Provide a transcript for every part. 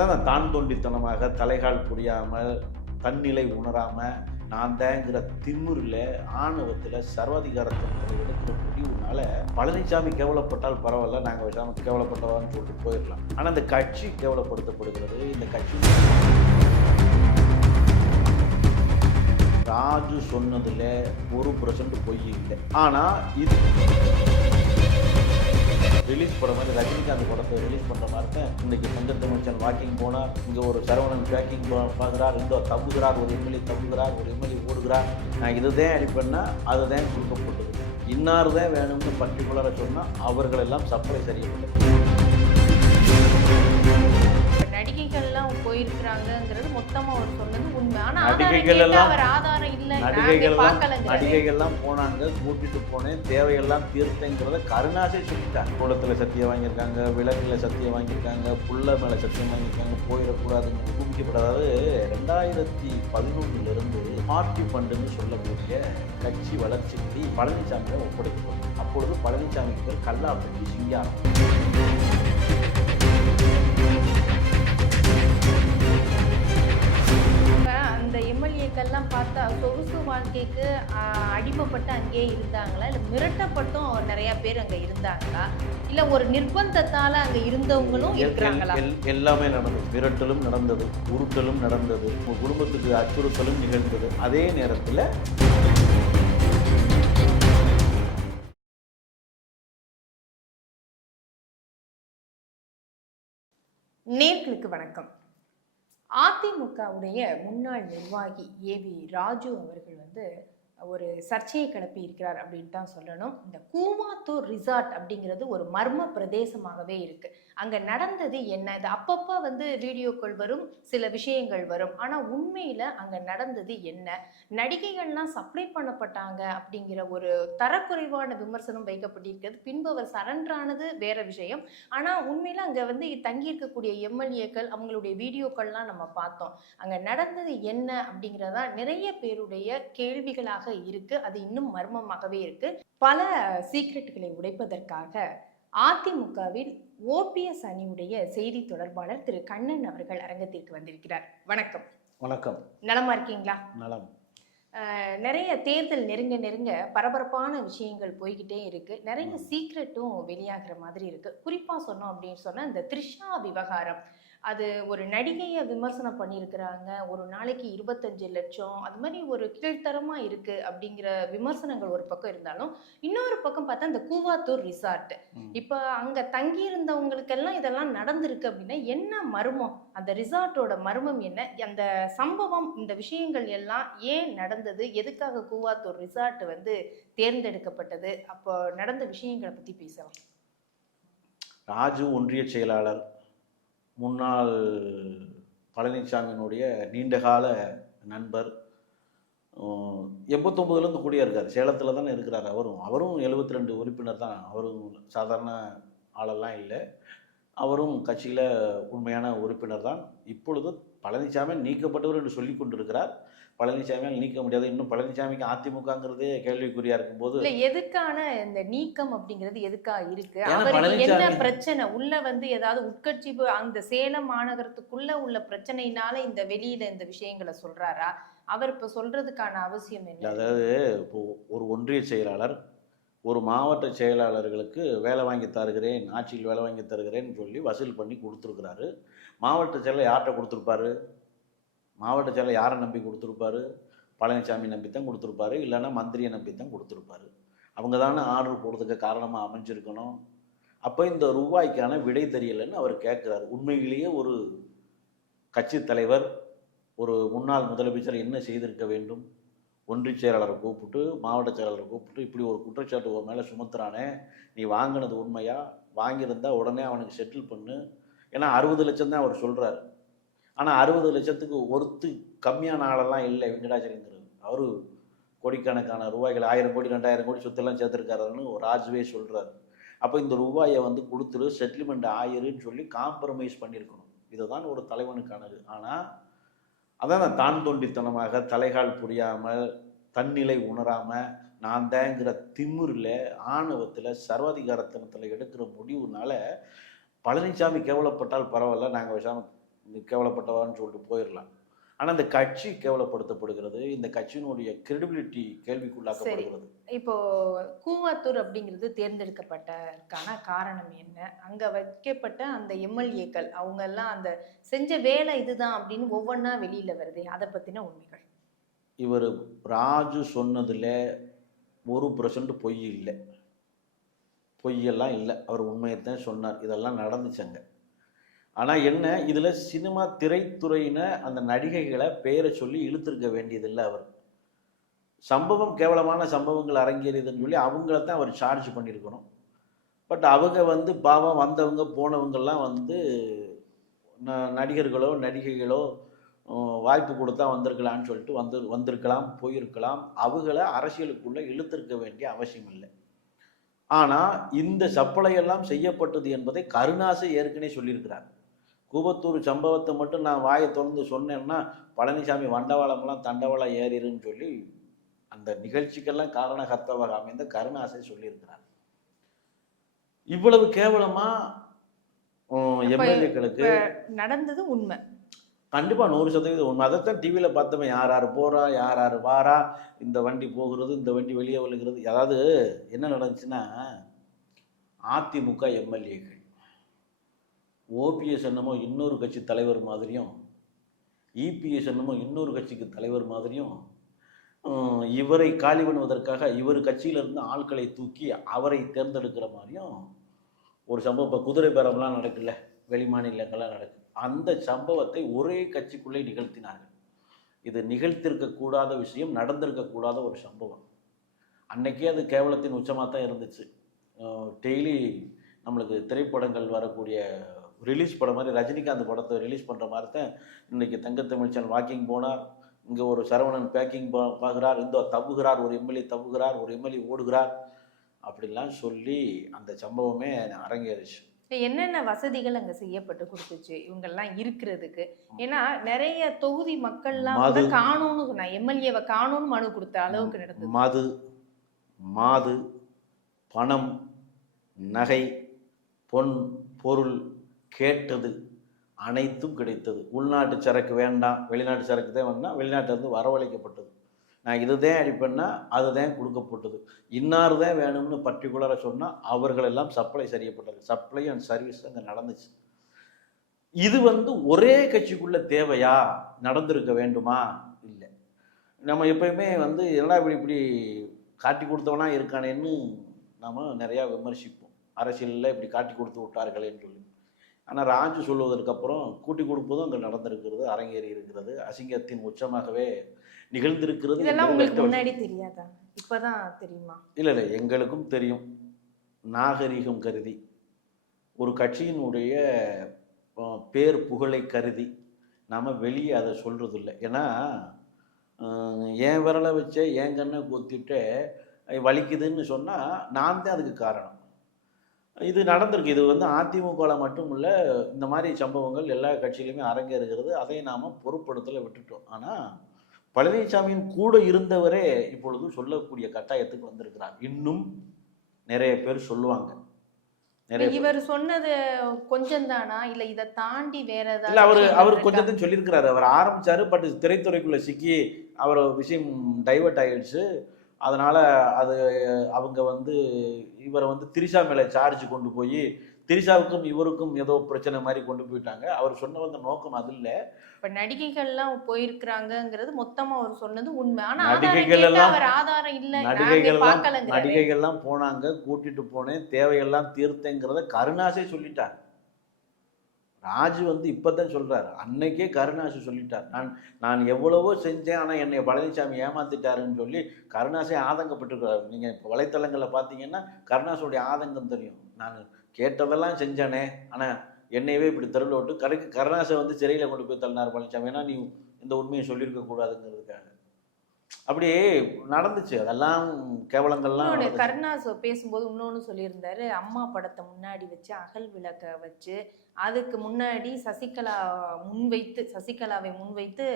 அதான் தான் தோண்டித்தனமாக தலைகால் புரியாமல் தன்னிலை உணராமல் நான் தாங்கிற திமிரில் ஆணவத்தில் சர்வாதிகாரத்தில் எடுக்கிற முடிவுனால பழனிசாமி கேவலப்பட்டால் பரவாயில்ல, நாங்கள் விஷாம கேவலப்பட்டவான்னு சொல்லிட்டு போயிடலாம். ஆனால் இந்த கட்சி கேவலப்படுத்தப்படுகிறது. இந்த கட்சி ராஜு சொன்னதில் 1% பொய் இல்லை. ஆனால் இது ரிலீஸ் படம் மாதிரி ரஜினிகாந்த் படத்தை ரிலீஸ் பண்ணுற மாதிரி தான் இன்றைக்கி பஞ்சத்தமிழ்ச்சன் வாக்கிங் போனால் இங்கே ஒரு சரவணன் பேக்கிங் பார்க்குறார், ரெண்டு தம்புகிறார், ஒரு எம்எல்ஏ தம்புகிறார், ஒரு எம்எல்ஏ ஓடுகிறார். நான் இதுதான் அடிப்பேன்னா அதுதான் கொடுக்கப்பட்டது. இன்னார் தான் வேணும்னு பர்டிகுலராக சொன்னால் அவர்களெல்லாம் சப்ளை சரியில்லை. நடிகைகள்லாம் போயிருக்கிறாங்கிறது மொத்தமா அவர் சொன்னது உண்மை. ஆனா அவர் ஆதாரம் இல்லை, நடிகைகள்லாம் போனாங்க, கூட்டிட்டு போனேன், தேவையெல்லாம் தீர்த்தங்கிறத கருணாசே சொல்லிட்டாங்க. குளத்துல சத்தியம் வாங்கியிருக்காங்க, விலங்குல சத்தியம் வாங்கியிருக்காங்க, புள்ள மேல சத்தியம் வாங்கியிருக்காங்க, போயிடக்கூடாதுன்னு குவிக்கப்படாது. 2011 பார்ட்டி ஃபண்டுன்னு சொல்லக்கூடிய கட்சி வளர்ச்சிக்கு பழனிசாமியை ஒப்படைக்கப்படும். அப்பொழுது பழனிசாமிக்கு கல்லாப்பட்டி சிங்காரம். அந்த எம்எல்ஏக்கள்லாம் பார்த்தா சொகுசு வாழ்க்கைக்கு அடிமைப்பட்டு அங்கேயே இருந்தாங்களா, இல்லை மிரட்டப்பட்டும் நிறைய பேர் அங்கே இருந்தாங்களா, இல்லை ஒரு நிர்பந்தத்தால் அங்கே இருந்தவங்களும் இருக்கிறாங்களா? எல்லாமே நடந்தது. மிரட்டலும் நடந்தது, உருட்டலும் நடந்தது, உங்கள் குடும்பத்துக்கு அச்சுறுத்தலும் நிகழ்ந்தது. அதே நேரத்தில் நேர்களுக்கு வணக்கம். அதிமுகவுடைய முன்னாள் நிர்வாகி ஏவி ராஜு அவர்கள் ஒரு சர்ச்சையை கிளப்பி இருக்கிறார் அப்படின்னு தான் சொல்லணும். இந்த கூவாத்தூர் ரிசார்ட் அப்படிங்கிறது ஒரு மர்ம பிரதேசமாகவே இருக்கு. அங்க நடந்தது என்ன? இது அப்பப்போ வீடியோக்கள் வரும், சில விஷயங்கள் வரும். ஆனா உண்மையில அங்க நடந்தது என்ன? நடிகைகள்லாம் சப்ளை பண்ணப்பட்டாங்க அப்படிங்கிற ஒரு தரக்குறைவான விமர்சனம் வைக்கப்பட்டிருக்கிறது. பின்பு அவர் சரண்டரானது வேற விஷயம். ஆனா உண்மையில அங்க தங்கியிருக்கக்கூடிய எம்எல்ஏக்கள் அவங்களுடைய வீடியோக்கள்லாம் நம்ம பார்த்தோம். அங்க நடந்தது என்ன அப்படிங்கிறதா நிறைய பேருடைய கேள்விகளாக இருக்கு. அது இன்னும் மர்மமாகவே இருக்கு. பல சீக்ரெட்டுகளை உடைப்பதற்காக அதிமுகவில் ஓபிஎஸ் அணியுடைய செய்தி தொடர்பாளர் திரு கண்ணன் அவர்கள் அரங்கத்திற்கு வந்திருக்கிறார். வணக்கம். வணக்கம். நலமா இருக்கீங்களா? நலம். நிறைய தேர்தல் நெருங்க பரபரப்பான விஷயங்கள் போய்கிட்டே இருக்கு. நிறைய சீக்ரெட்டும் வெளியாகிற மாதிரி இருக்கு. குறிப்பா சொன்னோம் அப்படின்னு சொன்னா இந்த த்ரிஷா விவகாரம், அது ஒரு நடிகையை விமர்சனம் பண்ணியிருக்கிறாங்க, ஒரு நாளைக்கு 25 லட்சம், அது மாதிரி ஒரு கீழ்த்தரமா இருக்கு அப்படிங்கிற விமர்சனங்கள் ஒரு பக்கம் இருந்தாலும், இன்னொரு பக்கம் பார்த்தா இந்த கூவாத்தூர் ரிசார்ட், இப்ப அங்க தங்கி இருந்தவங்களுக்கெல்லாம் இதெல்லாம் நடந்திருக்கு அப்படின்னா என்ன மர்மம்? அந்த ரிசார்ட்டோட மர்மம் என்ன? அந்த சம்பவம், இந்த விஷயங்கள் எல்லாம் ஏன் நடந்தது? எதுக்காக கூவாத்தூர் ரிசார்ட் தேர்ந்தெடுக்கப்பட்டது? அப்போ நடந்த விஷயங்களை பத்தி பேசலாம். ராஜு ஒன்றிய செயலாளர், முன்னாள் பழனிசாமியினுடைய நீண்டகால நண்பர், 89லேருந்து கூடிய இருக்கார். சேலத்தில் தானே இருக்கிறார். அவரும் 72 உறுப்பினர் தான். அவரும் சாதாரண ஆளெல்லாம் இல்லை. அவரும் கட்சியில் உண்மையான உறுப்பினர் தான். இப்பொழுது பழனிசாமி நீக்கப்பட்டவர் என்று சொல்லி கொண்டிருக்கிறார். பழனிசாமியால் நீக்க முடியாது. இன்னும் பழனிசாமிக்கு அதிமுகங்கிறதே கேள்விக்குறியா இருக்கும்போது எதுக்கான இந்த நீக்கம் அப்படிங்கிறது எதுக்கா இருக்கு? அவருக்கு என்ன பிரச்சனை? உள்ள ஏதாவது உட்கட்சி அந்த சேலம் மாநகரத்துக்குள்ள உள்ள பிரச்சனையினால இந்த வெளியில இந்த விஷயங்களை சொல்றாரா? அவர் இப்ப சொல்றதுக்கான அவசியம் என்ன? அதாவது இப்போ ஒரு ஒன்றிய செயலாளர் ஒரு மாவட்ட செயலாளர்களுக்கு வேலை வாங்கி தருகிறேன், ஆட்சியில் வேலை வாங்கி தருகிறேன்னு சொல்லி வசூல் பண்ணி கொடுத்துருக்குறாரு. மாவட்ட செயலர் யார்கிட்ட கொடுத்துருப்பாரு? மாவட்ட செயலர் யாரை நம்பி கொடுத்துருப்பாரு? பழனிசாமி நம்பித்தான் கொடுத்துருப்பாரு, இல்லைன்னா மந்திரியை நம்பித்தான் கொடுத்துருப்பாரு. அவங்க தானே ஆர்டர் போடுறதுக்கு காரணமாக அமைஞ்சிருக்கணும். அப்போ இந்த ரூபாய்க்கான விடை தெரியலைன்னு அவர் கேட்குறாரு. உண்மையிலேயே ஒரு கட்சி தலைவர், ஒரு முன்னாள் முதலமைச்சர் என்ன செய்திருக்க வேண்டும்? ஒன்றிய செயலாளரை கூப்பிட்டு, மாவட்ட செயலாளரை கூப்பிட்டு, இப்படி ஒரு குற்றச்சாட்டு உன் மேலே சுமத்துறானே, நீ வாங்கினது உண்மையா? வாங்கியிருந்தா உடனே அவனுக்கு செட்டில் பண்ணு. ஏன்னா 60 லட்சம் தான் அவர் சொல்கிறார். ஆனால் 60 லட்சத்துக்கு ஒருத்து கம்மியான ஆளெல்லாம் இல்லை வெங்கடாச்சலங்கிறது. அவர் கோடிக்கணக்கான ரூபாய்கள் 1000 கோடி 2000 கோடி சொத்தெல்லாம் சேர்த்துருக்காருன்னு ராஜுவே சொல்கிறார். அப்போ இந்த ரூபாயை கொடுத்துரு, செட்டில்மெண்ட் ஆயிருன்னு சொல்லி காம்ப்ரமைஸ் பண்ணியிருக்கணும். இதுதான் ஒரு தலைவனுக்கானது. ஆனால் அதான் தான் தோண்டித்தனமாக தலைகால் புரியாமல் தன்னிலை உணராமல் நான் தாங்கிற திமிரில் ஆணவத்தில் சர்வாதிகாரத்தனத்தில் எடுக்கிற முடிவுனால பழனிசாமி கேவலப்பட்டால் பரவாயில்ல, நாங்கள் விஷாம கேவலப்பட்டவான்னு சொல்லிட்டு போயிடலாம். ஆனால் இந்த கட்சி கேவலப்படுத்தப்படுகிறது, இந்த கட்சியினுடைய கிரெடிபிலிட்டி சரி. கேள்விக்குள்ளாக்கப்படுகிறது. இப்போ கூவாத்தூர் அப்படிங்கிறது தேர்ந்தெடுக்கப்பட்டதுக்கான காரணம் என்ன? அங்க வைக்கப்பட்ட அந்த எம்எல்ஏக்கள் அவங்க எல்லாம் அந்த செஞ்ச வேலை இதுதான் அப்படின்னு ஒவ்வொன்றா வெளியில வருதே, அதை பத்தின உண்மைகள். இவர் ராஜு சொன்னதில் 1% பொய் இல்லை, பொய்யெல்லாம் இல்லை. அவர் உண்மையைத்தான் சொன்னார். இதெல்லாம் நடந்துச்சுங்க. ஆனால் என்ன, இதில் சினிமா திரைத்துறையின அந்த நடிகைகளை பெயரை சொல்லி இழுத்திருக்க வேண்டியதில்லை. அவர் சம்பவம் கேவலமான சம்பவங்கள் அரங்கேறியதுன்னு சொல்லி அவங்கள தான் அவர் சார்ஜ் பண்ணியிருக்கணும். பட் அவங்க வந்து பாவம் வந்தவங்க போனவங்கெல்லாம் வந்து நடிகர்களோ நடிகைகளோ வாய்ப்பு கொடுத்தா வந்திருக்கலான்னு சொல்லிட்டு வந்திருக்கலாம், போயிருக்கலாம். அவங்கள அரசியலுக்குள்ளே இழுத்திருக்க வேண்டிய அவசியம் இல்லை. ஆனால் இந்த சப்பளையெல்லாம் செய்யப்பட்டது என்பதை கருணாசை ஏற்கனவே சொல்லியிருக்கிறார். கூவத்தூர் சம்பவத்தை மட்டும் நான் வாயை திறந்து சொன்னேன்னா பழனிசாமி வண்டவாளமெல்லாம் தண்டவாளம் ஏறிருன்னு சொல்லி அந்த நிகழ்ச்சிக்கெல்லாம் காரணகர்த்தாவாக அமைந்த கருணாசை சொல்லியிருக்கிறார். இவ்வளவு கேவலமா எம்எல்ஏக்களுக்கு நடந்தது உண்மை. கண்டிப்பா 100% உண்மை. அதைத்தான் டிவியில் பார்த்தவன், யார் யார் போறா, யார் யார் வாரா, இந்த வண்டி போகிறது, இந்த வண்டி வெளியே விழுகிறது. அதாவது என்ன நடந்துச்சுன்னா, அதிமுக எம்எல்ஏக்கள் ஓபிஎஸ் என்னமோ இன்னொரு கட்சி தலைவர் மாதிரியும், இபிஎஸ் என்னமோ இன்னொரு கட்சிக்கு தலைவர் மாதிரியும், இவரை காலி பண்ணுவதற்காக இவர் கட்சியிலிருந்து ஆட்களை தூக்கி அவரை தேர்ந்தெடுக்கிற மாதிரியும் ஒரு சம்பவம். இப்போ குதிரை பேரம்லாம் நடக்குல்ல, வெளி மாநிலங்கள்லாம் நடக்குது. அந்த சம்பவத்தை ஒரே கட்சிக்குள்ளே நிகழ்த்தினார்கள். இது நிகழ்த்திருக்கக்கூடாத விஷயம், நடந்திருக்கக்கூடாத ஒரு சம்பவம். அன்னைக்கே அது கேவலத்தின் உச்சமாக தான் இருந்துச்சு. டெய்லி நம்மளுக்கு திரைப்படங்கள் வரக்கூடிய ரிலீஸ் படம் மாதிரி ரஜினிகாந்த் படத்தை ரிலீஸ் பண்ணுற மாதிரி தான் இன்றைக்கி தங்கத்தமிழ்ச்சன் வாக்கிங் போனார், இங்கே ஒரு சரவணன் பேக்கிங் பார்க்குறார், இந்த தவுகிறார், ஒரு எம்எல்ஏ தவுகிறார், ஒரு எம்எல்ஏ ஓடுகிறார், அப்படிலாம் சொல்லி அந்த சம்பவமே அரங்கேறிச்சு. என்னென்ன வசதிகள் அங்க செய்யப்பட்டு கொடுத்துச்சு இவங்கெல்லாம் இருக்கிறதுக்கு? ஏன்னா நிறைய தொகுதி மக்கள்லாம் வந்து காணும்னு சொன்னாங்க, எம்எல்ஏவை காணும்னு மனு கொடுத்த அளவுக்கு நடந்தது. மாது, பணம், நகை, பொன், பொருள் கேட்டது அனைத்தும் கிடைத்தது. உள்நாட்டு சரக்கு வேண்டாம், வெளிநாட்டு சரக்கு தான் வேணா, வெளிநாட்டிலேருந்து வரவழைக்கப்பட்டது. நான் இதுதான் அடிப்பேன்னா அதுதான் கொடுக்கப்பட்டது. இன்னார் தான் வேணும்னு பர்டிகுலராக சொன்னால் அவர்களெல்லாம் சப்ளை செய்யப்பட்டது. சப்ளை அண்ட் சர்வீஸ் அங்கே நடந்துச்சு. இது வந்து ஒரே கட்சிக்குள்ள தேவையா, நடந்திருக்க வேண்டுமா? இல்லை. நம்ம எப்பயுமே வந்து என்னடா இப்படி காட்டி கொடுத்தவனா இருக்கானேன்னு நாம் நிறையா விமர்சிப்போம். அரசியலில் இப்படி காட்டி கொடுத்து விட்டார்களேன்னு சொல்லி. ஆனால் ராஜு சொல்வதற்கப்புறம் கூட்டி கொடுப்பதும் அங்கே நடந்திருக்கிறது, அரங்கேறி இருக்கிறது, அசிங்கத்தின் உச்சமாகவே நிகழ்ந்திருக்கிறது. இதெல்லாம் உங்களுக்கு முன்னாடி தெரியாதா, இப்பதான் தெரியுமா? இல்லை இல்லை, எங்களுக்கும் தெரியும். நாகரிகம் கருதி, ஒரு கட்சியினுடைய பேர் புகழை கருதி நாம் வெளியே அதை சொல்கிறது இல்லை. ஏன்னா என் விரலை வச்சே என் கண்ணை கொத்திட்டு வலிக்குதுன்னு சொன்னால் நான் தான் அதுக்கு காரணம். இது நடந்திருக்கு. இது வந்து அதிமுகவில் மட்டும் இல்லை, இந்த மாதிரி சம்பவங்கள் எல்லா கட்சியிலுமே அரங்கேறுகிறது. அதை நாம் பொருட்படுத்தலை விட்டுட்டோம். ஆனால் பழனிசாமியின் கூட இருந்தவரே இப்பொழுது சொல்லக்கூடிய கட்டாயத்துக்கு வந்திருக்கிறார். இன்னும் நிறைய பேர் சொல்லுவாங்க. இவர் சொன்னது கொஞ்சம் தானா, இல்ல இதை தாண்டி வேற ஏதாவது? இல்ல, அவர் கொஞ்சத்தையும் சொல்லியிருக்கிறாரு. அவர் ஆரம்பிச்சாரு, பட் திரைத்துறைக்குள்ள சிக்கி அவர் விஷயம் டைவர்ட் ஆயிடுச்சு. அதனால அது அவங்க வந்து இவரை வந்து திரிஷா மேலே சார்ஜ் கொண்டு போய் திரிஷாவுக்கும் இவருக்கும் ஏதோ பிரச்சனை மாதிரி கொண்டு போயிட்டாங்க. அவர் சொன்ன வந்த நோக்கம் அது இல்லை. இப்ப நடிகைகள்லாம் போயிருக்கிறாங்கிறது மொத்தமா அவர் சொன்னது உண்மை. ஆனா நடிகைகள்லாம் போனாங்க, கூட்டிட்டு போனேன், தேவையெல்லாம் தீர்த்தேங்கிறத கருணாசே சொல்லிட்டார். ராஜு வந்து இப்பதான் சொல்றாரு, அன்னைக்கே கருணாசு சொல்லிட்டார். நான் எவ்வளவோ செஞ்சேன், ஆனா என்னை பழனிசாமி ஏமாத்திட்டாருன்னு சொல்லி கருணாசே ஆதங்கப்பட்டிருக்கிறார். நீங்க இப்போ வலைத்தளங்களில் பார்த்தீங்கன்னா கருணாசுடைய ஆதங்கம் தெரியும். நான் கேட்டதெல்லாம் செஞ்சானே, ஆனால் என்னையவே இப்படி தெருவில் விட்டு கருணாசை வந்து சிறையில் கொண்டு போய் தள்ளினார் பழனிசாமி. ஏன்னா நீ இந்த உண்மையை சொல்லியிருக்க கூடாதுங்கிறதுக்காக. அப்படியே நடந்துச்சு. அதெல்லாம் கேவலங்கள்லாம் இன்னொன்னு நடந்துச்சு. கருணாஸ் பேசும்போது இன்னொன்னு சொல்லியிருந்தாரு. அம்மா படத்த முன்னாடி வச்சு, அகல் விளக்க வச்சு, அதுக்கு முன்னாடி சசிகலாவை முன்வைத்து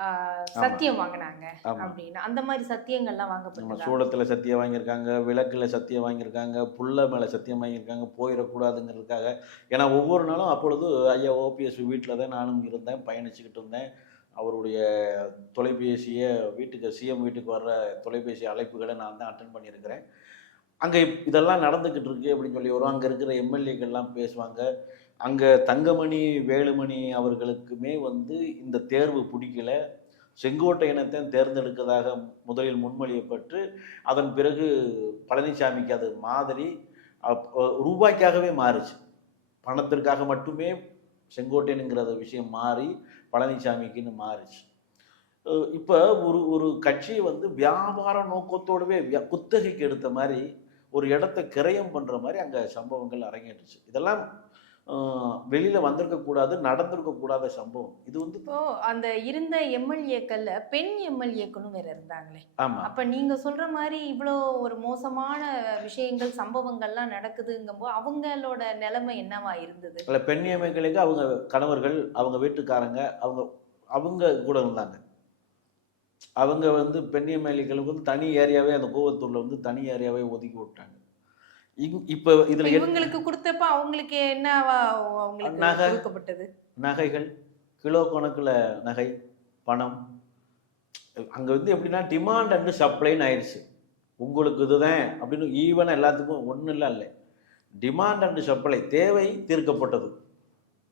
ஆ ஆமா, சத்தியம் வாங்குனாங்க ஆமா. அப்படின்னு. அந்த மாரி சத்தியங்கள்லாம் நம்ம வாங்கப்பட்டதா? சூடத்துல சத்தியம் வாங்கியிருக்காங்க, விளக்குல சத்தியம் வாங்கியிருக்காங்க, புல்ல மேல சத்தியம் வாங்கியிருக்காங்க, போயிறக்கூடாதுங்கிறதுக்காக. ஏன்னா ஒவ்வொரு நாளும் அப்பொழுது ஐயா ஓபிஎஸ் வீட்ல தான் நானும் இருந்தேன், பயணிச்சுக்கிட்டு இருந்தேன். அவருடைய தொலைபேசிய வீட்டுக்கு சிஎம் வீட்டுக்கு வர்ற தொலைபேசி அழைப்புகள நான் தான் அட்டெண்ட் பண்ணியிருக்கிறேன். அங்க இதெல்லாம் நடந்துகிட்டு இருக்கு அப்படின்னு சொல்லி வரும். அங்க இருக்கிற எம்எல்ஏக்கள்லாம் பேசுவாங்க. அங்க தங்கமணி, வேலுமணி அவர்களுக்குமே வந்து இந்த தேர்வு புடிக்கல. செங்கோட்டையனைத்தான் தேர்ந்தெடுக்கதாக முதலில் முன்மொழியப்பட்டு, அதன் பிறகு பழனிசாமிக்கு அது மாதிரி ரூபாய்க்காகவே மாறுச்சு. பணத்திற்காக மட்டுமே செங்கோட்டையனுங்கிற விஷயம் மாறி, பழனிசாமிக்குன்னு மாறுச்சு. இப்ப ஒரு ஒரு கட்சிய வந்து வியாபார நோக்கத்தோடவே குத்தகைக்கு எடுத்த மாரி, ஒரு இடத்த கிரயம் பண்ற மாரி அங்க சம்பவங்கள் அரங்கேற்றுச்சு. இதெல்லாம் வெளியில வந்திருக்கக்கூடாது, நடந்திருக்கக்கூடாத சம்பவம். இது வந்து இப்போ அந்த இருந்த எம்எல்ஏக்கள்ல பெண் எம்எல்ஏக்களும் வேற இருந்தாங்களே. ஆமா. அப்ப நீங்க சொல்ற மாரி இவ்ளோ ஒரு மோசமான விஷயங்கள், சம்பவங்கள்லாம் நடக்குதுங்கும்போது, அவங்களோட நிலைமை என்னவா இருந்தது? அதில பெண் எம்எல்ஏக்களுக்கு அவங்க கணவர்கள், அவங்க வீட்டுக்காரங்க, அவங்க அவங்க கூட இருந்தாங்க. அவங்க வந்து பெண் எம்எல்ஏக்களுக்கு வந்து தனி ஏரியாவே அந்த கூவத்தூர்ல வந்து தனி ஏரியாவே ஒதுக்கி விட்டாங்க. இப்ப இப்ப இதுல இவங்களுக்கு குடுத்தப்ப அவங்களுக்கு என்னவா அவங்களுக்கு நகை, குடுக்கப்பட்டது? நகைகள், கிலோ கணக்குல நகை, பணம். அங்க வந்து எப்படின்னா டிமாண்ட் அண்ட் சப்ளைன்னு ஆயிடுச்சு. உங்களுக்கு இதுதான் அப்படின்னு ஈவனா எல்லாத்துக்கும் ஒண்ணுலாம் இல்ல. டிமாண்ட் அண்ட் சப்ளை தேவை தீர்க்கப்பட்டது.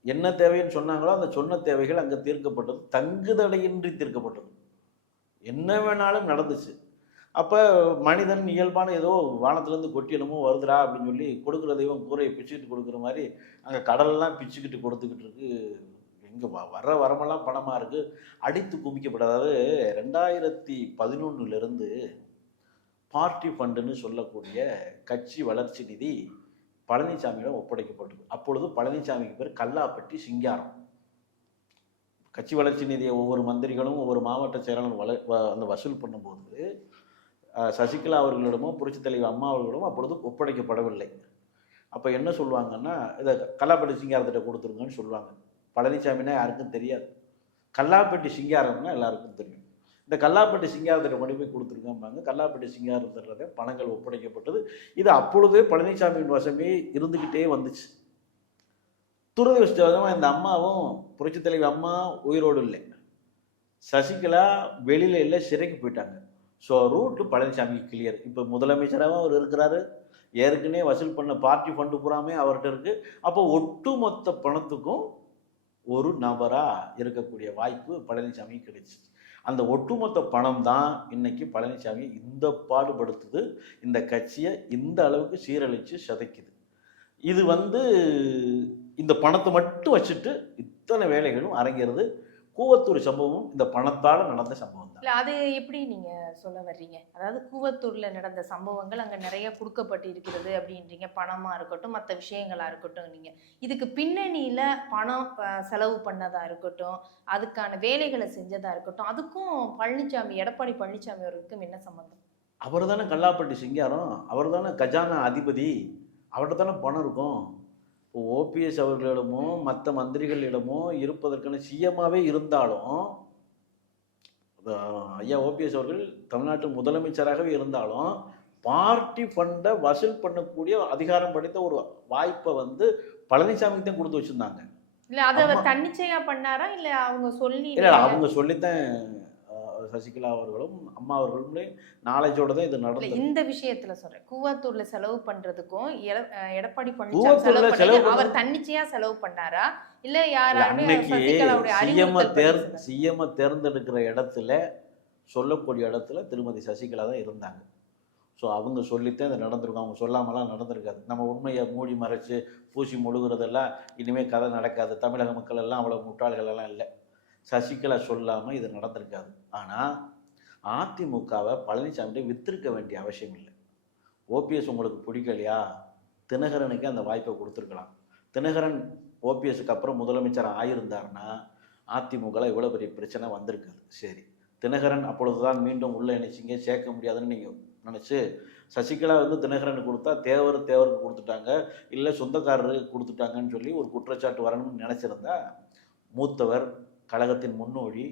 என்ன தேவைன்னு சொன்னாங்களோ அந்த சொன்ன தேவைகள் அங்க தீர்க்கப்பட்டது. தங்குதடையின்றி தீர்க்கப்பட்டது. என்ன வேணாலும் நடந்துச்சு. அப்ப மனிதன் இயல்பான ஏதோ வானத்திலேருந்து கொட்டி என்னமோ வருதுடா அப்படின்னு சொல்லி கொடுக்குற தெய்வம் கூரையை பிச்சுக்கிட்டு கொடுக்குற மாதிரி அங்கே கடலெல்லாம் பிச்சுக்கிட்டு கொடுத்துக்கிட்டு இருக்கு. எங்கே வர்ற வரமெல்லாம் பணமாக இருக்கு. அடித்து குமிக்கப்படாது. அதாவது 2011 பார்ட்டி ஃபண்டுன்னு சொல்லக்கூடிய கட்சி வளர்ச்சி நிதி பழனிசாமியிடம் ஒப்படைக்கப்பட்டது. அப்பொழுது பழனிசாமிக்கு பேர் கல்லாப்பட்டி சிங்காரம். கட்சி வளர்ச்சி நிதியை ஒவ்வொரு மந்திரிகளும் ஒவ்வொரு மாவட்ட செயலாளரும் அந்த வசூல் பண்ணும்போது சசிகலா அவர்களிடமோ புரட்சித் தலைவர் அம்மா அவர்களிடமோ அப்பொழுது ஒப்படைக்கப்படவில்லை. அப்போ என்ன சொல்லுவாங்கன்னா, இதை கல்லாப்பட்டி சிங்காரத்திட்ட கொடுத்துருங்கன்னு சொல்லுவாங்க. பழனிசாமின்னா யாருக்கும் தெரியாது. கல்லாப்பட்டி சிங்காரம்னா எல்லாருக்கும் தெரியும். இந்த கல்லாப்பட்டி சிங்காரத்திட்ட கொண்டு போய் கொடுத்துருங்கம்பாங்க. கல்லாப்பட்டி சிங்காரத்திட்ட பணங்கள் ஒப்படைக்கப்பட்டது. இது அப்பொழுதே பழனிசாமியின் வசமே இருந்துக்கிட்டே வந்துச்சு. துரதிருஷ்டவசமாக இந்த அம்மாவும் புரட்சித் தலைவர் அம்மா உயிரோடு இல்லை. சசிகலா வெளியில இல்லை, சிறைக்கு போயிட்டாங்க. ஸோ ரூட்டு பழனிசாமிக்கு கிளியர். இப்போ முதலமைச்சராகவும் அவர் இருக்கிறாரு. ஏற்கனவே வசூல் பண்ண பார்ட்டி ஃபண்டு பூராமே அவர்கிட்ட இருக்கு. அப்போ ஒட்டுமொத்த பணத்துக்கும் ஒரு நபராக இருக்கக்கூடிய வாய்ப்பு பழனிசாமி கிடைச்சிச்சு. அந்த ஒட்டுமொத்த பணம் தான் இன்னைக்கு பழனிசாமி இந்த பாடுபடுத்துது. இந்த கட்சியை இந்த அளவுக்கு சீரழிச்சு சிதைக்குது. இது வந்து இந்த பணத்தை மட்டும் வச்சுட்டு இத்தனை வேலைகளும் அரங்கிறது. கூவத்தூர் சம்பவம் இந்த பணத்தால் நடந்த சம்பவம் தான். இல்ல அது எப்படி நீங்க சொல்ல வர்றீங்க? அதாவது கூவத்தூர்ல நடந்த சம்பவங்கள் அங்க நிறைய குடுக்கப்பட்டு இருக்கிறது அப்படின்றீங்க. பணமா இருக்கட்டும், மற்ற விஷயங்களா இருக்கட்டும். நீங்க இதுக்கு பின்னணியில பணம் செலவு பண்ணதா இருக்கட்டும், அதுக்கான வேலைகளை செஞ்சதா இருக்கட்டும், அதுக்கும் எடப்பாடி பழனிசாமி அவர்களுக்கும் என்ன சம்பந்தம்? அவர் தானே கல்லாப்பட்டி சிங்காரம், அவர் தானே கஜானா அதிபதி, அவர்கிட்ட தானே பணம் இருக்கும். இப்போ ஓபிஎஸ் அவர்களிடமோ மற்ற மந்திரிகளிடமோ இருப்பதற்கான சிஎம்மாவே இருந்தாலும், ஐயா ஓபிஎஸ் அவர்கள் தமிழ்நாட்டு முதலமைச்சராகவே இருந்தாலும், பார்ட்டி ஃபண்டை வசூல் பண்ணக்கூடிய அதிகாரம் படைத்த ஒரு வாய்ப்பை வந்து பழனிசாமிக்கு தான் கொடுத்து வச்சிருந்தாங்க. இல்ல அதை அவர் தன்னிச்சையா பண்ணாரா? இல்ல அவங்க சொல்லி? இல்லை, அவங்க சொல்லித்தான் சசிகலா அவர்களும் அம்மா அவர்களும் நாலேஜோட தான் இது நடந்தது. இந்த விஷயத்துல சொல்றேன். கூவத்தூர்ல செலவு பண்றதுக்கும் எடப்பாடி பழனிசாமி கூவத்தூர்ல செலவு செலவு பண்ணது அவர் தன்னிச்சையா செலவு பண்ணாரா? இல்ல யாராவது சசிகலாவுடைய அறிவுறுத்தல்? சிஎம் தேர்ந்தெடுக்கிற இடத்துல சொல்லக்கூடிய இடத்துல திருமதி சசிகலா தான் இருந்தாங்க. ஸோ அவங்க சொல்லித்தான் இது நடந்திருக்கும். அவங்க சொல்லாமலாம் நடந்திருக்காது. நம்ம உண்மையை மூடி மறைச்சு பூசி முழுகிறதெல்லாம் இனிமேல் கதை நடக்காது. தமிழக மக்கள் எல்லாம் அவ்வளோ முட்டாள்கள் எல்லாம் இல்லை. சசிகலா சொல்லாமல் இது நடந்திருக்காது. ஆனால் அதிமுகவை பழனிசாமிகிட்ட வித்திருக்க வேண்டிய அவசியம் இல்லை. ஓபிஎஸ் உங்களுக்கு பிடிக்கலையா, தினகரனுக்கு அந்த வாய்ப்பை கொடுத்துருக்கலாம். தினகரன் ஓபிஎஸ்க்கு அப்புறம் முதலமைச்சர் ஆகியிருந்தாருன்னா அதிமுகவில் இவ்வளோ பெரிய பிரச்சனை வந்திருக்காது. சரி, தினகரன் அப்பொழுதுதான் மீண்டும் உள்ள இணைச்சிங்க, சேர்க்க முடியாதுன்னு நீங்கள் நினச்சி சசிகலா வந்து தினகரனுக்கு கொடுத்தா தேவருக்கு கொடுத்துட்டாங்க, இல்லை சொந்தக்காரருக்கு கொடுத்துட்டாங்கன்னு சொல்லி ஒரு குற்றச்சாட்டு வரணும்னு நினச்சிருந்தா, மூத்தவர், கழகத்தின் முன்னோடி,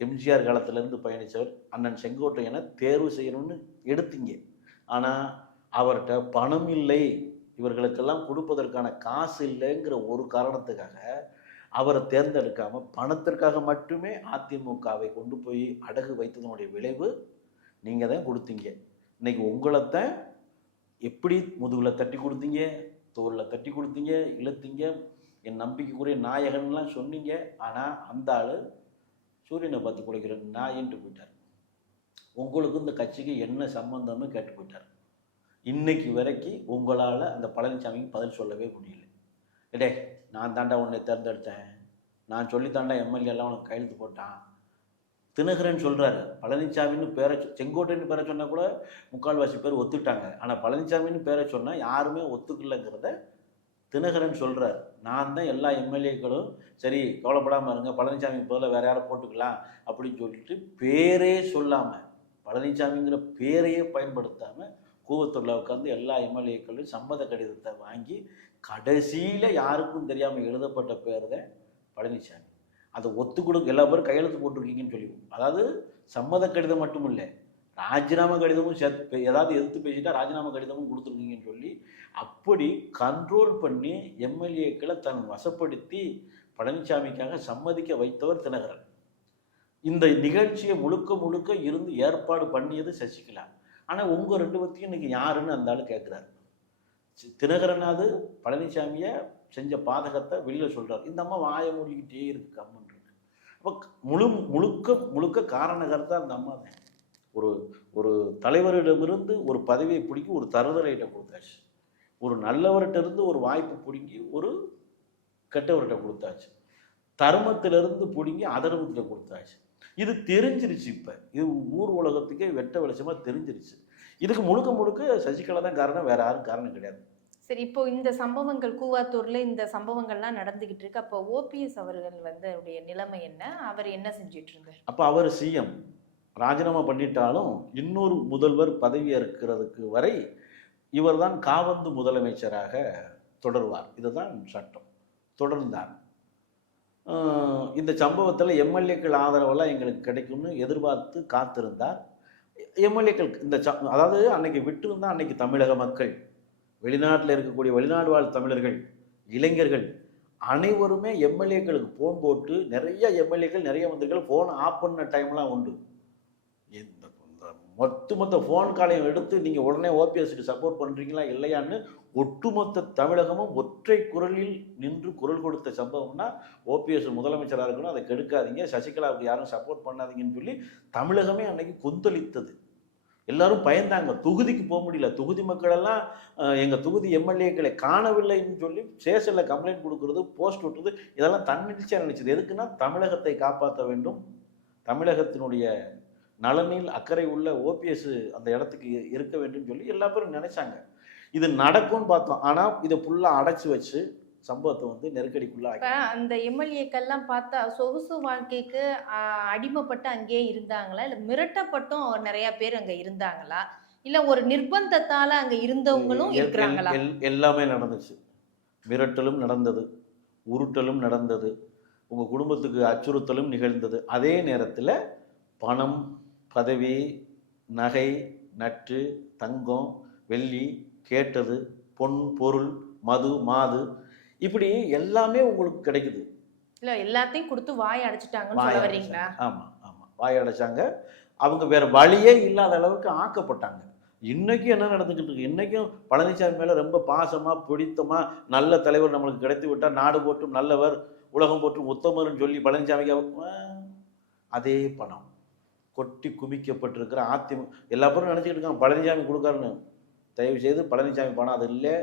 எம்ஜிஆர் காலத்திலேருந்து பயணித்தவர் அண்ணன் செங்கோட்டையனை தேர்வு செய்யணும்னு எடுத்தீங்க. ஆனால் அவர்கிட்ட பணம் இல்லை, இவர்களுக்கெல்லாம் கொடுப்பதற்கான காசு இல்லைங்கிற ஒரு காரணத்துக்காக அவரை தேர்ந்தெடுக்காமல் பணத்திற்காக மட்டுமே அதிமுகவை கொண்டு போய் அடகு வைத்ததனுடைய விளைவு நீங்கள் தான் கொடுத்தீங்க. இன்னைக்கு உங்களைத்தான் எப்படி முதுகில் தட்டி கொடுத்தீங்க, தோளில் தட்டி கொடுத்தீங்க, இழுத்தீங்க, என் நம்பிக்கைக்குரிய நாயகன்லாம் சொன்னீங்க. ஆனால் அந்த ஆள் சூரியனை பார்த்து குலைக்கிற நாயின்ட்டு போயிட்டார். உங்களுக்கு இந்த கட்சிக்கு என்ன சம்பந்தம்னு கேட்டு போயிட்டார். இன்னைக்கு வரைக்கும் உங்களால் அந்த பழனிசாமிக்கு பதில் சொல்லவே முடியல. இடே, நான் தாண்டா உன்னை தேர்ந்தெடுத்தேன், நான் சொல்லித்தாண்டா எம்எல்ஏ எல்லாம் உனக்கு கையெழுத்து போட்டான். தினகரன் சொல்கிறாரு, பழனிசாமின்னு பேரை செங்கோட்டைன்னு பேரை சொன்னால் கூட முக்கால்வாசி பேர் ஒத்துக்கிட்டாங்க. ஆனால் பழனிசாமின்னு பேரை சொன்னால் யாருமே ஒத்துக்கலைங்கிறத தினகரன் சொல்கிறார். நான் தான் எல்லா எம்எல்ஏக்களும் சரி கவலைப்படாமல் இருங்க, பழனிசாமி பதில் வேறு யாரை போட்டுக்கலாம் அப்படின்னு சொல்லிட்டு பேரே சொல்லாமல், பழனிசாமிங்கிற பேரையே பயன்படுத்தாமல் கூவத்தூரில் உட்காந்து எல்லா எம்எல்ஏக்களும் சம்மத கடிதத்தை வாங்கி கடைசியில் யாருக்கும் தெரியாமல் எழுதப்பட்ட பேர் தான் பழனிசாமி. அதை ஒத்துக்கொடுக்க எல்லா பேரும் கையெழுத்து போட்டிருக்கீங்கன்னு சொல்லி, அதாவது சம்மத கடிதம் மட்டும் இல்லை, ராஜினாமா கடிதமும் சேர்த்து ஏதாவது எதிர்த்து பேசிட்டா ராஜினாமா கடிதமும் கொடுத்துருக்கீங்கன்னு சொல்லி அப்படி கண்ட்ரோல் பண்ணி எம்எல்ஏக்களை தன் வசப்படுத்தி பழனிசாமிக்காக சம்மதிக்க வைத்தவர் தினகரன். இந்த நிகழ்ச்சியை முழுக்க முழுக்க இருந்து ஏற்பாடு பண்ணியது சசிகலா. ஆனால் உங்கள் ரெண்டு பற்றியும் இன்னைக்கு யாருன்னு அந்த ஆள் கேட்குறாரு. தினகரனாவது பழனிசாமியை செஞ்ச பாதகத்தை வெளியில் சொல்கிறார். இந்த அம்மா வாயை மூடிக்கிட்டே இருக்கு, கம்மன் இருக்கு. அப்போ முழுக்க காரணகர்த்தா அந்த அம்மா தான். ஒரு தலைவரிடமிருந்து ஒரு பதவியை பிடிக்கி ஒரு தருதலைகிட்ட கொடுத்தாச்சு, ஒரு நல்லவர்கிட்ட இருந்து ஒரு வாய்ப்பு பிடுங்கி ஒரு கெட்டவர்கிட்ட கொடுத்தாச்சு, தர்மத்திலிருந்து பிடுங்கி அதர்மத்தில் கொடுத்தாச்சு. இது தெரிஞ்சிருச்சு. இப்போ இது ஊர் உலகத்துக்கே வெட்ட வெளிச்சமாக தெரிஞ்சிருச்சு. இதுக்கு முழுக்க சசிகலா தான் காரணம், வேற யாரும் காரணம் கிடையாது. சரி, இப்போ இந்த சம்பவங்கள் கூவாத்தூர்ல இந்த சம்பவங்கள்லாம் நடந்துகிட்டு இருக்கு. அப்போ ஓபிஎஸ் அவர்கள் வந்து அவருடைய நிலைமை என்ன, அவர் என்ன செஞ்சிட்டு இருந்தார்? அப்போ அவர் சிஎம் ராஜினாமா பண்ணிட்டாலும் இன்னொரு முதல்வர் பதவி ஏற்கிறதுக்கு வரை இவர் தான் காவந்து முதலமைச்சராக தொடர்வார். இதுதான் சட்டம். தொடர்ந்தார். இந்த சம்பவத்தில் எம்எல்ஏக்கள் ஆதரவெல்லாம் எங்களுக்கு கிடைக்கும்னு எதிர்பார்த்து காத்திருந்தார். எம்எல்ஏக்கள் அதாவது அன்னைக்கு விட்டுருந்தா அன்னைக்கு தமிழக மக்கள், வெளிநாட்டில் இருக்கக்கூடிய வெளிநாடு வாழ் தமிழர்கள், இளைஞர்கள் அனைவருமே எம்எல்ஏக்களுக்கு ஃபோன் போட்டு, நிறைய எம்எல்ஏக்கள் நிறைய மந்திரிகள் ஃபோன் ஆஃப் பண்ண டைம்லாம் உண்டு. இந்த மொத்த ஃபோன் காலையும் எடுத்து நீங்கள் உடனே ஓபிஎஸ்க்கு சப்போர்ட் பண்ணுறீங்களா இல்லையான்னு ஒட்டுமொத்த தமிழகமும் ஒற்றை குரலில் நின்று குரல் கொடுத்த சம்பவம்னா ஓபிஎஸ் முதலமைச்சராக இருக்கணும், அதை கெடுக்காதீங்க, சசிகலாவுக்கு யாரும் சப்போர்ட் பண்ணாதீங்கன்னு சொல்லி தமிழகமே அன்னைக்கு கொந்தளித்தது. எல்லாரும் பயந்தாங்க, தொகுதிக்கு போக முடியல. தொகுதி மக்களெல்லாம் எங்கள் தொகுதி எம்எல்ஏக்களை காணவில்லைன்னு சொல்லி ஸ்டேஷனில் கம்ப்ளைண்ட் கொடுக்குறது, போஸ்ட் விட்டுறது, இதெல்லாம் தன்னிச்சையாக நினைச்சது. எதுக்குன்னா தமிழகத்தை காப்பாற்ற வேண்டும், தமிழகத்தினுடைய நலனில் அக்கறை உள்ள ஓபிஎஸ் அந்த இடத்துக்கு இருக்க வேண்டும் சொல்லி எல்லா பேரும் நினைச்சாங்க. இது நடக்கும்னு பார்த்தோம். ஆனால் இதை ஃபுல்லாக அடைச்சி வச்சு சம்பவத்தை வந்து நெருக்கடிக்குள்ள அந்த எம்எல்ஏக்கெல்லாம் பார்த்தா சொகுசு வாழ்க்கைக்கு அடிமைப்பட்டு அங்கேயே இருந்தாங்களா, இல்லை மிரட்டப்பட்டும் நிறைய பேர் அங்கே இருந்தாங்களா, இல்லை ஒரு நிர்பந்தத்தால் அங்கே இருந்தவங்களும் இருக்கிறாங்களா? எல்லாமே நடந்துச்சு. மிரட்டலும் நடந்தது, உருட்டலும் நடந்தது, உங்கள் குடும்பத்துக்கு அச்சுறுத்தலும் நிகழ்ந்தது. அதே நேரத்தில் பணம், பதவி, நகை, நட்டு, தங்கம், வெள்ளி, கேட்டது, பொன், பொருள், மது, மாது, இப்படி எல்லாமே உங்களுக்கு கிடைக்குது. இல்லை, எல்லாத்தையும் கொடுத்து வாய் அடைச்சிட்டாங்கன்னு சொல்ல வர்றீங்களா? ஆமாம் ஆமாம், வாய் அடைச்சாங்க. அவங்க வேற வழியே இல்லாத அளவுக்கு ஆக்கப்பட்டாங்க. இன்னைக்கும் என்ன நடந்துக்கிட்டு இருக்கு? இன்னைக்கும் பழனிசாமி மேலே ரொம்ப பாசமாக பிடித்தமாக நல்ல தலைவர் நம்மளுக்கு கிடைத்து விட்டால் நாடு போட்டும் நல்லவர், உலகம் போட்டும் உத்தமர்னு சொல்லி பழனிசாமிக்கு அதே பணம் கொட்டி குமிக்கப்பட்டிருக்கிற எல்லா பேரும் நினச்சிக்கிட்டு இருக்காங்க பழனிசாமி கொடுக்காருன்னு. தயவு செய்து பழனிசாமி பணம் அது இல்லை.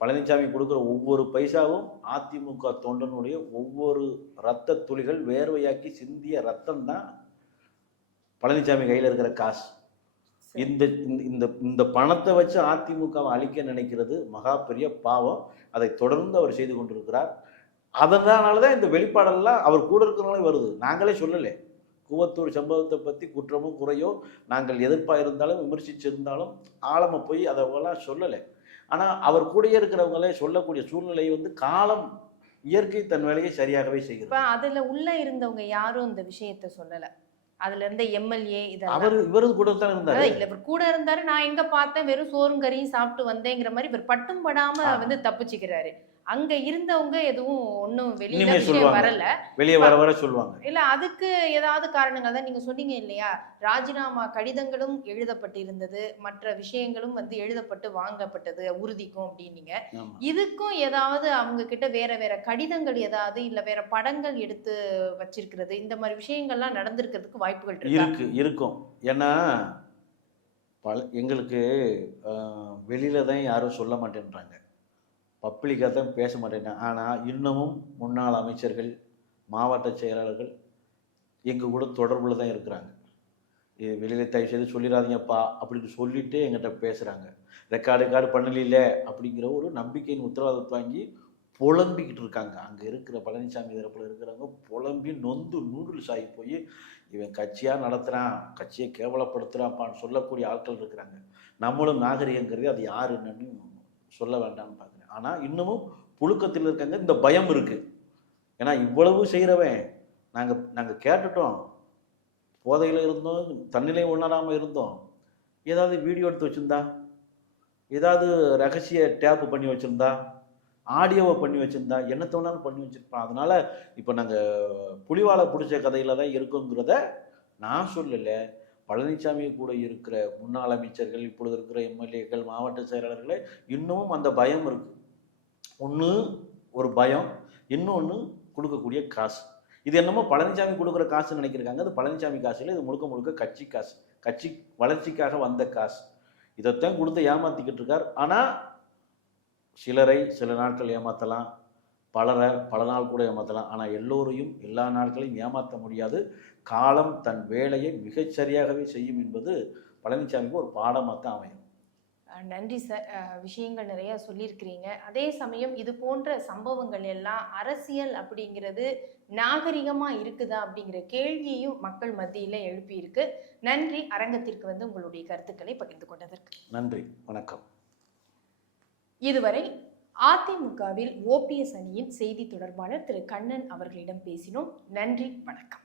பழனிசாமி கொடுக்குற ஒவ்வொரு பைசாவும் அதிமுக தொண்டனுடைய ஒவ்வொரு இரத்த துளிகள் வேர்வையாக்கி சிந்திய ரத்தம் தான் பழனிசாமி கையில் இருக்கிற காசு. இந்த இந்த இந்த பணத்தை வச்சு அதிமுகவை அழிக்க நினைக்கிறது மகா பெரிய பாவம். அதை தொடர்ந்து அவர் செய்து கொண்டிருக்கிறார். அதனால தான் இந்த வெளிப்பாடெல்லாம் அவர் கூட இருக்கிறனாலே வருது. நாங்களே சொல்லலை, கூவத்தூர் சம்பவத்தை பற்றி குற்றமோ குறையோ நாங்கள் எதிர்ப்பாக இருந்தாலும் விமர்சிச்சிருந்தாலும் ஆழமாக போய் அதெல்லாம் சொல்லலை. ஆனால் அவர் கூடயே இருக்கிறவங்களே சொல்லக்கூடிய சூழ்நிலை வந்து காலம் இயற்கை தன் வேலையை சரியாகவே செய்கிறது. இப்ப அதுல உள்ள இருந்தவங்க யாரும் இந்த விஷயத்த சொல்லல. அதுல இருந்த எம்எல்ஏ அவர் இவரு கூட தான் இருந்தாரு. இல்ல இவர் கூட இருந்தாரு. நான் எங்க பார்த்தேன் வெறும் சோறும் கறியும் சாப்பிட்டு வந்தேங்கிற மாதிரி இவர் பட்டும் படாம வந்து தப்பிச்சுக்கிறாரு. அங்க இருந்தவங்க எதுவும் ஒன்னும் வெளியில விஷயம் வரல, வெளியே வர சொல்லுவாங்க. இல்ல அதுக்கு ஏதாவது காரணங்கள் தான் நீங்க சொன்னீங்க இல்லையா, ராஜினாமா கடிதங்களும் எழுதப்பட்டிருந்தது, மற்ற விஷயங்களும் வந்து எழுதப்பட்டு வாங்கப்பட்டது உறுதிக்கும் அப்படின்னீங்க. இதுக்கும் ஏதாவது அவங்க கிட்ட வேற கடிதங்கள் ஏதாவது இல்ல வேற படங்கள் எடுத்து வச்சிருக்கிறது இந்த மாதிரி விஷயங்கள்லாம் நடந்திருக்கிறதுக்கு வாய்ப்புகள் இருக்கும். ஏன்னா எங்களுக்கு வெளியில தான் யாரும் சொல்ல மாட்டேன்றாங்க, பப்ளிக்காக தான் பேச மாட்டேங்கிறாங்க. ஆனால் இன்னமும் முன்னாள் அமைச்சர்கள், மாவட்ட செயலாளர்கள் எங்கள் கூட தொடர்பில் தான் இருக்கிறாங்க. இது வெளியில் தயவு செய்து சொல்லிடாதீங்கப்பா அப்படின்னு சொல்லிட்டு எங்கிட்ட பேசுகிறாங்க. ரெக்கார்டு பண்ணல அப்படிங்கிற ஒரு நம்பிக்கையின் உத்தரவாதத்தை வாங்கி புலம்பிக்கிட்டு இருக்காங்க. அங்கே இருக்கிற பழனிசாமி தரப்பில் இருக்கிறவங்க புலம்பி நொந்து நூடுல்ஸ் ஆகி போய் இவன் கட்சியாக நடத்துகிறான், கட்சியை கேவலப்படுத்துகிறான்ப்பான்னு சொல்லக்கூடிய ஆட்கள் இருக்கிறாங்க. நம்மளும் நாகரிகங்கிறது அது யார் என்னன்னு சொல்ல வேண்டாம்னு பார்க்குறேன். ஆனால் இன்னமும் புழுக்கத்தில் இருக்காங்க. இந்த பயம் இருக்குது. ஏன்னா இவ்வளவு செய்கிறவன் நாங்கள் கேட்டுட்டோம், போதையில் இருந்தோம், தன்னிலை உணராமல் இருந்தோம், ஏதாவது வீடியோ எடுத்து வச்சுருந்தா, ஏதாவது ரகசிய டேப்பு பண்ணி வச்சுருந்தா, ஆடியோவை பண்ணி வச்சுருந்தா, என்ன தோணாலும் பண்ணி வச்சுருப்பான். அதனால் இப்போ நாங்கள் புலிவாலை பிடிச்ச கதையில் தான் இருக்குங்கிறத நான் சொல்லலை. பழனிசாமி கூட இருக்கிற முன்னாள் அமைச்சர்கள், இப்பொழுது இருக்கிற எம்எல்ஏக்கள், மாவட்ட செயலாளர்களே இன்னமும் அந்த பயம் இருக்குது. ஒன்று ஒரு பயம், இன்னொன்று கொடுக்கக்கூடிய காசு. இது என்னமோ பழனிசாமி கொடுக்குற காசுன்னு நினைக்கிறாங்க. அது பழனிசாமி காசு இல்லை, இது முழுக்க கட்சி காசு, கட்சி வளர்ச்சிக்காக வந்த காசு. இதைத்தான் கொடுத்து ஏமாற்றிக்கிட்டு இருக்கார். ஆனால் சிலரை சில நாட்கள் ஏமாற்றலாம், பலரை பல நாள் கூட ஏமாற்றலாம். ஆனால் எல்லோரையும் எல்லா நாட்களையும் ஏமாற்ற முடியாது. காலம் தன் வேலையை மிகச்சரியாகவே செய்யும் என்பது பழனிசாமிக்கு ஒரு பாடமாக தான் அமையும். நன்றி சார். விஷயங்கள் நிறைய சொல்லியிருக்கிறீங்க. அதே சமயம் இது போன்ற சம்பவங்கள் எல்லாம் அரசியல் அப்படிங்கிறது நாகரிகமாக இருக்குதா அப்படிங்கிற கேள்வியையும் மக்கள் மத்தியில் எழுப்பியிருக்கு. நன்றி அரங்கத்திற்கு வந்து உங்களுடைய கருத்துக்களை பகிர்ந்து கொண்டதற்கு. நன்றி, வணக்கம். இதுவரை அதிமுகவில் ஓபிஎஸ் அணியின் செய்தி தொடர்பாளர் திரு கண்ணன் அவர்களிடம் பேசினோம். நன்றி, வணக்கம்.